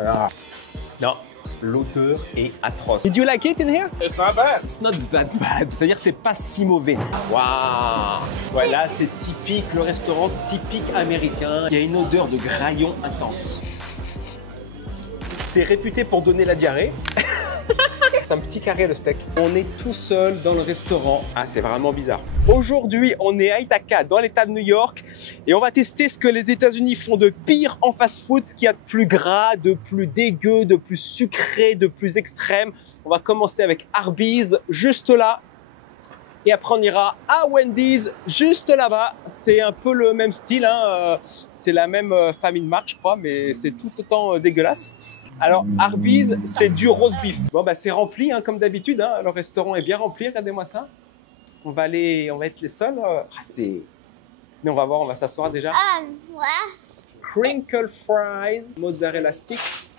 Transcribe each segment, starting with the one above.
Ah. Non, l'odeur est atroce. Did you like it in here? It's not bad. It's not that bad. C'est-à-dire c'est pas si mauvais. Waouh. Voilà, c'est typique, le restaurant typique américain. Il y a une odeur de graillon intense. C'est réputé pour donner la diarrhée. C'est un petit carré le steak. On est tout seul dans le restaurant. Ah, c'est vraiment bizarre. Aujourd'hui, on est à Ithaca, dans l'état de New York, et on va tester ce que les États-Unis font de pire en fast-food, ce qu'il y a de plus gras, de plus dégueu, de plus sucré, de plus extrême. On va commencer avec Arby's, juste là. Et après, on ira à Wendy's, juste là-bas. C'est un peu le même style, hein. C'est la même famille de marque, je crois, mais c'est tout autant dégueulasse. Alors, Arby's, c'est du roast beef. Bon, bah, c'est rempli, hein, comme d'habitude. Hein. Le restaurant est bien rempli, regardez-moi ça. On va être les seuls. Mais on va voir, on va s'asseoir déjà. Crinkle fries, mozzarella sticks,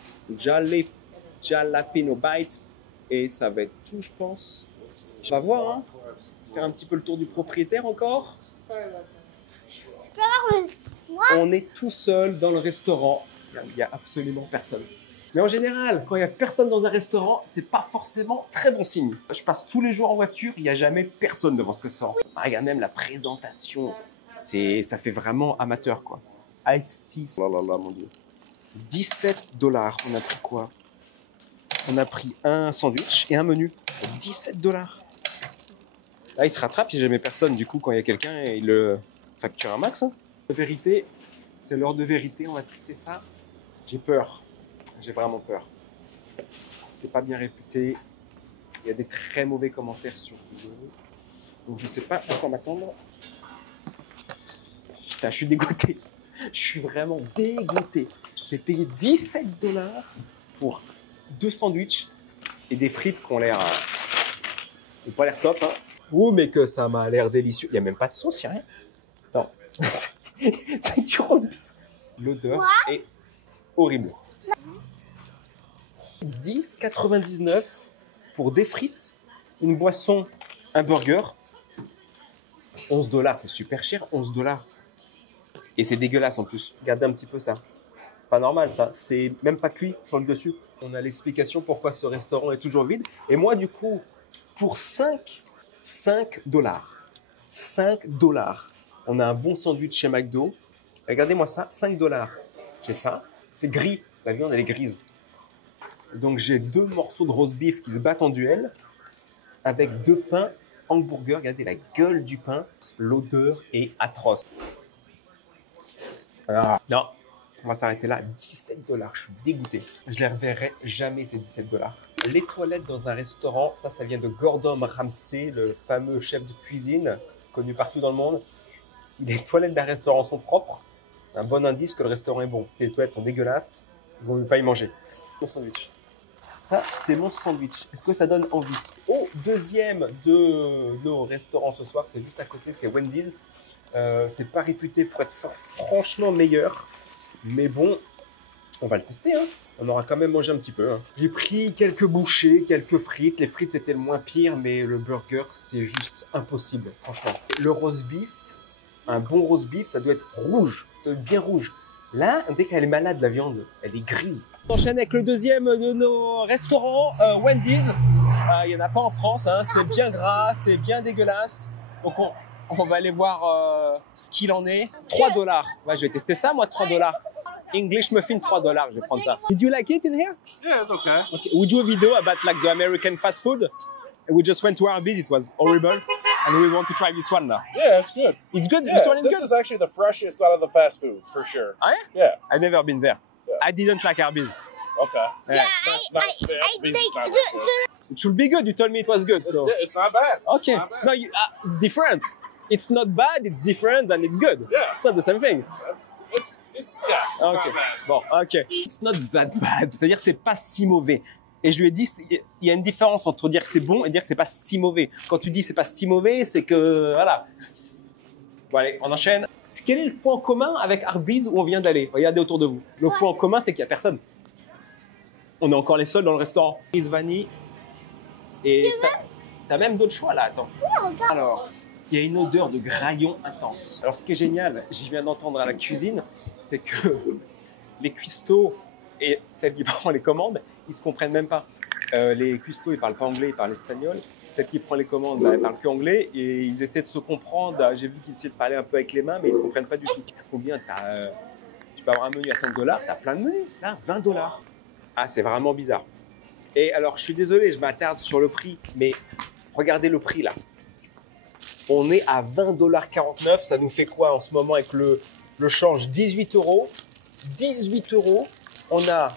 jalapeno bites. Et ça va être tout, je pense. On va voir, hein. Faire un petit peu le tour du propriétaire encore. On est tout seul dans le restaurant. Il n'y a absolument personne. Mais en général, quand il n'y a personne dans un restaurant, c'est pas forcément très bon signe. Je passe tous les jours en voiture, il n'y a jamais personne devant ce restaurant. Ah, regarde même la présentation, ça fait vraiment amateur quoi. Iced tea, oh là là mon dieu. 17 $. On a pris quoi? On a pris un sandwich et un menu. 17 $. Là, il se rattrape, il n'y a jamais personne. Du coup, quand il y a quelqu'un, il le facture un max. Hein. La vérité, c'est l'heure de vérité, on va tester ça. J'ai peur. J'ai vraiment peur. C'est pas bien réputé. Il y a des très mauvais commentaires sur vidéo. Donc je sais pas à quoi m'attendre. Putain, je suis dégoûté. Je suis vraiment dégoûté. J'ai payé 17 $ pour 2 sandwichs et des frites qui ont l'air... qui n'ont pas l'air top. Hein. Oh, mais que ça m'a l'air délicieux. Il n'y a même pas de sauce, il n'y a rien. Non. C'est du roast beef. L'odeur est horrible. 10,99 pour des frites, une boisson, un burger. 11 $, c'est super cher, 11 $. Et c'est dégueulasse en plus. Regardez un petit peu ça. C'est pas normal ça, c'est même pas cuit sur le dessus. On a l'explication pourquoi ce restaurant est toujours vide. Et moi du coup, pour 5 $. 5 $. On a un bon sandwich chez McDo. Regardez-moi ça, 5 $. J'ai ça, c'est gris, la viande elle est grise. Donc j'ai 2 morceaux de roast beef qui se battent en duel avec 2 pains hamburger. Regardez la gueule du pain. L'odeur est atroce. Ah. Non, on va s'arrêter là. 17 $. Je suis dégoûté. Je les reverrai jamais ces 17 $. Les toilettes dans un restaurant, ça vient de Gordon Ramsay, le fameux chef de cuisine connu partout dans le monde. Si les toilettes d'un restaurant sont propres, c'est un bon indice que le restaurant est bon. Si les toilettes sont dégueulasses, il ne vaut mieux pas y manger. Mon sandwich. Ça, c'est mon sandwich. Est-ce que ça donne envie? Au deuxième de nos restaurants ce soir, c'est juste à côté, c'est Wendy's. C'est pas réputé pour être franchement meilleur. Mais bon, on va le tester. Hein. On aura quand même mangé un petit peu. Hein. J'ai pris quelques bouchées, quelques frites. Les frites, c'était le moins pire, mais le burger, c'est juste impossible, franchement. Le roast beef, un bon roast beef, ça doit être rouge. Ça doit être bien rouge. Là, dès qu'elle est malade, la viande, elle est grise. On enchaîne avec le deuxième de nos restaurants, Wendy's. Il n'y en a pas en France, hein. C'est bien gras, c'est bien dégueulasse. Donc on va aller voir ce qu'il en est. 3 $. Ouais, je vais tester ça, moi, 3 $. English muffin, 3 $. Je vais prendre ça. Did you like it in here? Yeah, it's okay. Okay. We do a video about like the American fast food. We just went to Arby's. It was horrible. And we want to try this one now. Yeah, it's good. It's good? Yeah, This one is good? This is actually the freshest out of the fast foods, for sure. Oh, yeah? Yeah. I've never been there. Yeah. I didn't like Arby's. Okay. Yeah. I think it's It should be good. You told me it was good. So. it's not bad. Okay. Not bad. No, it's different. It's not bad, it's different, and it's good. Yeah. It's not the same thing. It's yes. Not Ok. bad. Bon, ok. It's not that bad. C'est-à-dire c'est pas si mauvais. Et je lui ai dit, il y a une différence entre dire que c'est bon et dire que c'est pas si mauvais. Quand tu dis c'est pas si mauvais, c'est que voilà. Bon allez, on enchaîne. Quel est le point commun avec Arby's où on vient d'aller? Regardez autour de vous. Le point commun, c'est qu'il y a personne. On est encore les seuls dans le restaurant. Arby's vanille. Et t'as même d'autres choix là. Attends. Alors, il y a une odeur de graillon intense. Alors, ce qui est génial, j'y viens d'entendre à la cuisine, c'est que les cuistots Et celle qui prend les commandes, ils se comprennent même pas. Les cuistots, ils parlent pas anglais, ils parlent espagnol. Celle qui prend les commandes, bah, elle parle que anglais et ils essaient de se comprendre. J'ai vu qu'ils essaient de parler un peu avec les mains, mais ils se comprennent pas du tout. Combien tu peux avoir un menu à 5 $, tu as plein de menus. Là, 20 $. Ah, c'est vraiment bizarre. Et alors, je suis désolé, je m'attarde sur le prix, mais regardez le prix là. On est à 20,49 $. Ça nous fait quoi en ce moment avec le change? 18 €. 18 €. On a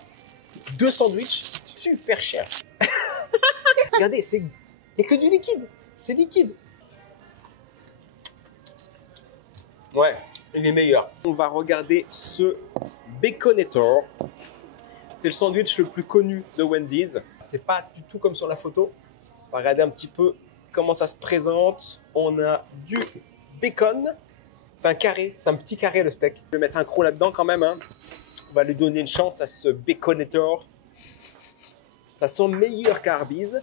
2 sandwichs, super cher. Regardez, il n'y a que du liquide. C'est liquide. Ouais, il est meilleur. On va regarder ce Baconator. C'est le sandwich le plus connu de Wendy's. C'est pas du tout comme sur la photo. On va regarder un petit peu comment ça se présente. On a du bacon. C'est un carré, c'est un petit carré le steak. Je vais mettre un croc là-dedans quand même. Hein. On va lui donner une chance à ce Baconator. Ça sent meilleur qu'Arby's.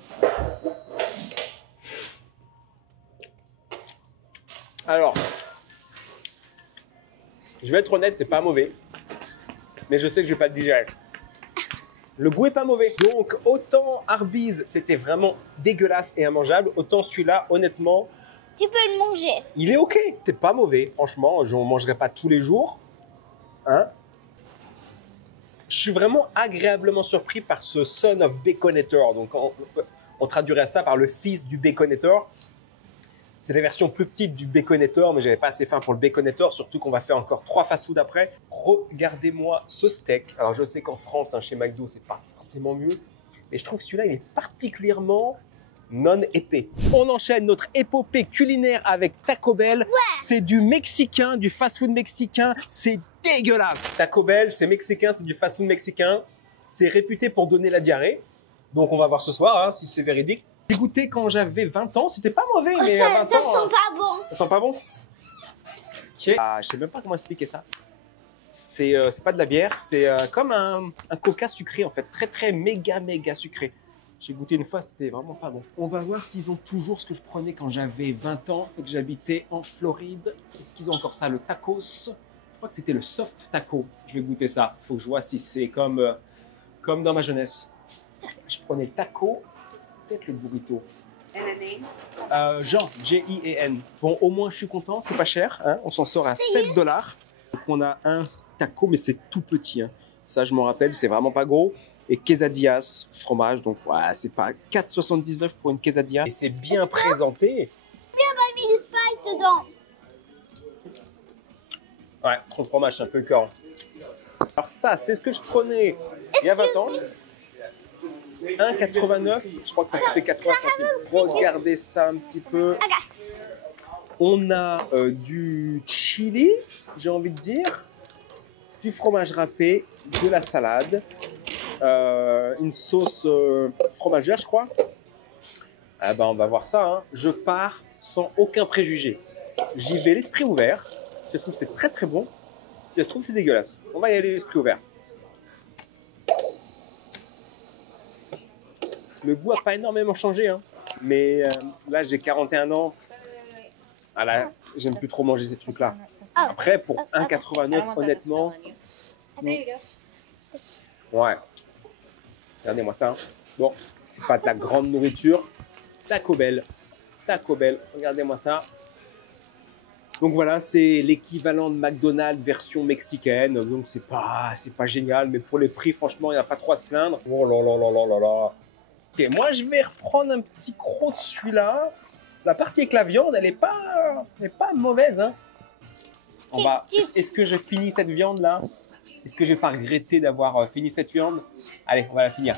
Alors, je vais être honnête, c'est pas mauvais. Mais je sais que je vais pas le digérer. Le goût est pas mauvais. Donc, autant Arby's, c'était vraiment dégueulasse et immangeable. Autant celui-là, honnêtement, tu peux le manger. Il est ok. C'est pas mauvais. Franchement, je n'en mangerai pas tous les jours. Hein? Je suis vraiment agréablement surpris par ce Son of Baconator. Donc, on traduirait ça par le fils du Baconator. C'est la version plus petite du Baconator, mais j'avais pas assez faim pour le Baconator, surtout qu'on va faire encore 3 fast-food après. Regardez-moi ce steak. Alors, je sais qu'en France, hein, chez McDo, c'est pas forcément mieux, mais je trouve que celui-là, il est particulièrement non épais. On enchaîne notre épopée culinaire avec Taco Bell. Ouais. C'est du mexicain, du fast-food mexicain. C'est dégueulasse. Taco Bell, c'est mexicain, c'est du fast-food mexicain. C'est réputé pour donner la diarrhée. Donc, on va voir ce soir hein, si c'est véridique. J'ai goûté quand j'avais 20 ans, c'était pas mauvais, mais ça, à 20 ça ans... sent pas bon. Ça sent pas bon? Ok. Ah, je sais même pas comment expliquer ça. C'est pas de la bière, c'est comme un coca sucré en fait, très méga sucré. J'ai goûté une fois, c'était vraiment pas bon. On va voir s'ils ont toujours ce que je prenais quand j'avais 20 ans et que j'habitais en Floride. Est-ce qu'ils ont encore ça, le tacos? Je crois que c'était le soft taco. Je vais goûter ça. Faut que je vois si c'est comme dans ma jeunesse. Je prenais le taco. Peut-être le burrito. Jean, J-I-E-N. Bon, au moins je suis content, c'est pas cher. Hein, on s'en sort à 7 $. Donc on a un taco, mais c'est tout petit. Hein. Ça, je m'en rappelle, c'est vraiment pas gros. Et quesadillas, fromage. Donc, ouais, c'est pas 4,79 pour une quesadilla. Et c'est bien présenté. Il y a mis du spike dedans. Ouais, trop de fromage, c'est un peu le corps. Alors ça, c'est ce que je prenais il y a 20 ans. 1,89, je crois que ça coûtait 80 centimes. Regardez ça un petit peu. On a du chili, j'ai envie de dire, du fromage râpé, de la salade, une sauce fromagère, je crois. Ah ben, on va voir ça. Hein. Je pars sans aucun préjugé. J'y vais l'esprit ouvert. Si ça se trouve, c'est très bon. Si ça se trouve, c'est dégueulasse. On va y aller l'esprit ouvert. Le goût n'a pas énormément changé, hein. Mais là j'ai 41 ans. Ah là, j'aime plus trop manger ces trucs-là. Après, pour 1,89, honnêtement. Ouais. Regardez-moi ça. Hein. Bon, c'est pas de la grande nourriture. Taco Bell. Taco Bell. Regardez-moi ça. Donc voilà, c'est l'équivalent de McDonald's version mexicaine. Donc c'est pas génial, mais pour les prix, franchement, il n'y a pas trop à se plaindre. Oh là là là là là là. Ok, moi je vais reprendre un petit croc de celui-là. La partie avec la viande, elle est pas mauvaise. Hein. Est-ce que je finis cette viande là? Est-ce que je vais pas regretter d'avoir fini cette viande? Allez, on va la finir.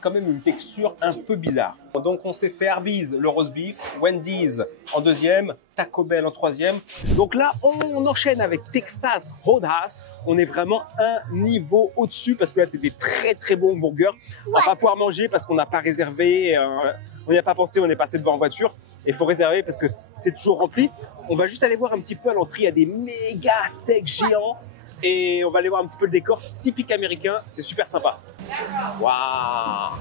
Quand même une texture un peu bizarre. Donc on s'est fait Arby's, le roast beef, Wendy's en deuxième, Taco Bell en troisième. Donc là, on enchaîne avec Texas Roadhouse. On est vraiment un niveau au-dessus parce que là, c'est des très bons burgers. On va pas pouvoir manger parce qu'on n'a pas réservé, on n'y a pas pensé, on est passé devant en voiture. Il faut réserver parce que c'est toujours rempli. On va juste aller voir un petit peu à l'entrée, il y a des méga steaks géants. Et on va aller voir un petit peu le décor, c'est typique américain, c'est super sympa. Waouh!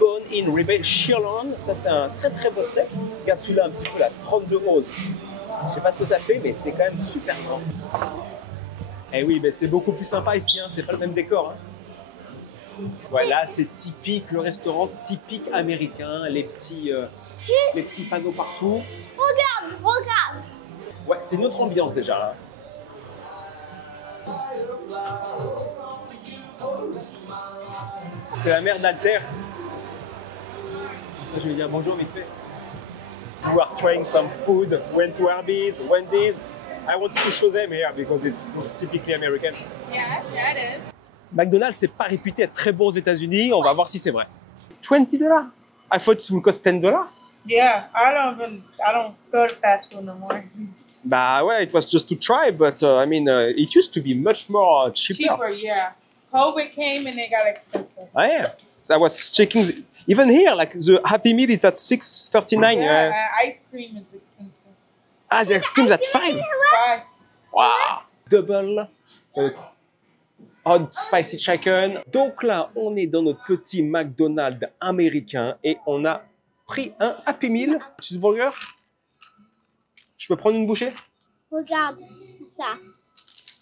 Bone in Rebel Sirloin, ça c'est un très beau steak. Regarde celui-là un petit peu, la 32 rose. Je sais pas ce que ça fait, mais c'est quand même super bon. Eh oui, mais c'est beaucoup plus sympa ici, hein. C'est pas le même décor. Hein. Voilà, c'est typique, le restaurant typique américain, les petits panneaux partout. Regarde, regarde. Ouais, c'est notre ambiance déjà. Là. C'est la mère d'Alter. Je vais dire bonjour vite fait. We are trying some food. Went to Arby's, Wendy's. I wanted to show them here because it's typically American. Yeah, it is. McDonald's, c'est pas réputé être très bon aux États-Unis. On va voir si c'est vrai. $20. I thought it would cost $10. Yeah, I don't go to fast food no more. Bah ouais, it was just to try, but I mean, it used to be much more cheaper. Cheaper, yeah. COVID came and they got expensive. Ah, yeah. So I was checking. Even here, like the Happy Meal is at $6.39. Yeah, ice cream is expensive. Ah, the ice cream is at $5. Bye. Wow. Double. Hot spicy chicken. Donc là, on est dans notre petit McDonald's américain et on a pris un Happy Meal cheeseburger. Je peux prendre une bouchée? Regarde ça.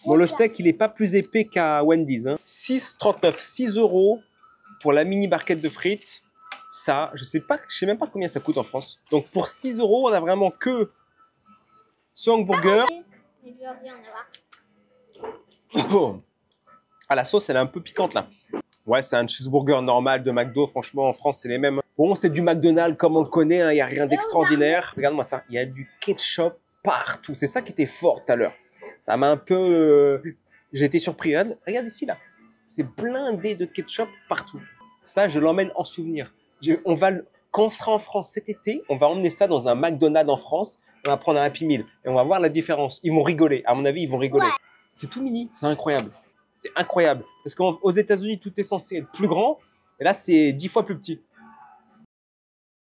Bon, le steak, il est pas plus épais qu'à Wendy's. Hein. 6,39, 6 € pour la mini barquette de frites. Ça, je sais même pas combien ça coûte en France. Donc pour 6 €, on a vraiment que ce hamburger. Je veux rien avoir. Oh. Ah, la sauce, elle est un peu piquante là. Ouais, c'est un cheeseburger normal de McDo. Franchement, en France, c'est les mêmes. Bon, c'est du McDonald's comme on le connaît. Il n'y a rien d'extraordinaire. Regarde-moi ça. Il y a du ketchup partout. C'est ça qui était fort tout à l'heure. Ça m'a un peu... J'ai été surpris. Regarde ici là. C'est blindé de ketchup partout. Ça, je l'emmène en souvenir. Quand on sera en France cet été, on va emmener ça dans un McDonald's en France. On va prendre un Happy Meal et on va voir la différence. Ils vont rigoler. À mon avis, ils vont rigoler. Ouais. C'est tout mini. C'est incroyable. C'est incroyable. Parce qu'aux États-Unis, tout est censé être plus grand. Et là, c'est 10 fois plus petit.